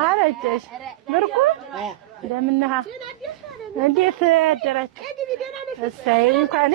አረጨሽ ምርኩ ለምንሃ እንዴት አደረች? እሰይ እንኳን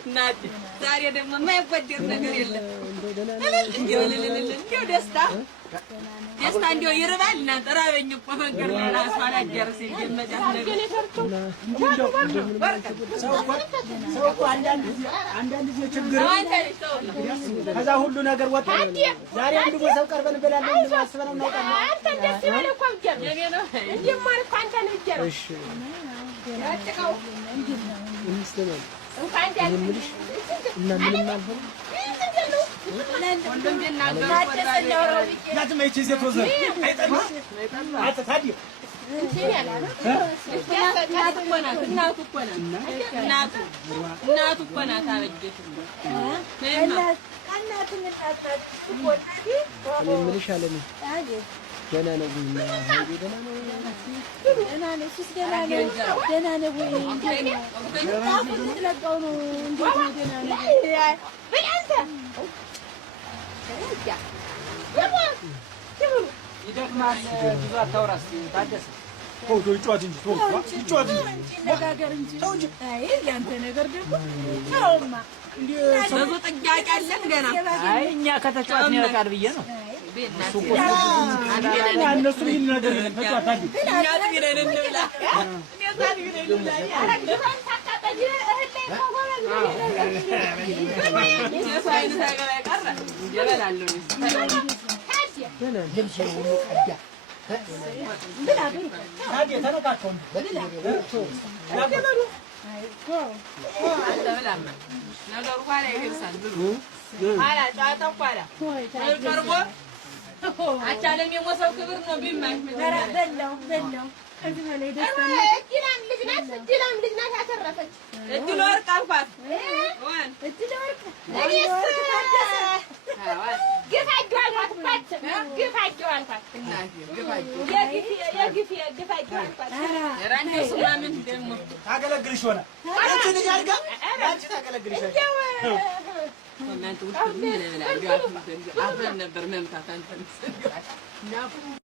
እናንተ ዛሬ ደግሞ የማይወደድ ነገር የለም። እንደው ደስታ እንደው ይርባል። እናንተ ራበኝ እኮ መንገድ ላይ እራሱ አላደረሰኝ የመጫት ነገር ሰው እኮ አንዳንድ ጊዜ ችግር ከዛ ሁሉ ነገር ወጣ። ዛሬ አንድ ሰው ቀርበን እንበላለን አስበነው እናውቃለን። አንተ ደስ ይበል እኮ ብቻ ነው እንደማር እኮ አንተ ነው ብቻ ነው። እሺ ያጭቃው እንዴት ነው እንስተናል እንኳን ዳል እና ምንም አልሆነ ወንድም ቢናገሩ ወራዴ ያትም አይቼ ሴት ወዘ አይጠማ አጥታዲ እናቱ እኮ ናት እናቱ እኮ ናት አበጀች እናቱ ምን አጣጥ እኮ ምንሽ አለኝ ደህና ነው ወይ ሀይሌ ደህና ነው እሱስ ደህና ነው ወይ እንዴት ነው ጣፉን ልትለቀው ነው እንዴት ነው ደህና ነው ብላንተ ይደክማል ብዙ አታውራስ ታደሰ ቶሎ ይጫወት እንጂ ይጫወት እንጂ ነጋገር እንጂ አይ ያንተ ነገር ደግሞ ተውማ ብዙ ጥያቄ አለን ገና አይ እኛ ከተጫወትን ይበቃል ብዬ ነው እነሱ ምን ነገር ተጫዋታዲ እናት ግረን እንብላ ነገሩ ኋላ ይደርሳል ብሎ ኋላ ጨዋታው ኋላ ቀርቦ አቻለም የሞሰው ክብር ነው ቢማሽ በላው ከዚህ በላይ ደስታ ነው። እድላም ልጅ ናት ያተረፈች እድል ወርቅ አልኳት ወን እድል ወርቅ ግፋቸው አልኳት ግፋቸው አልኳት የግፋቸው አልኳት የራንጆ ስማ ምን ደግሞ ታገለግልሽ ሆነ አንቺ ልጅ አድርጋ አንቺ ታገለግልሽ እናንተ ውስጥ ምን ይላል አፍን ነበር መምታት አንተ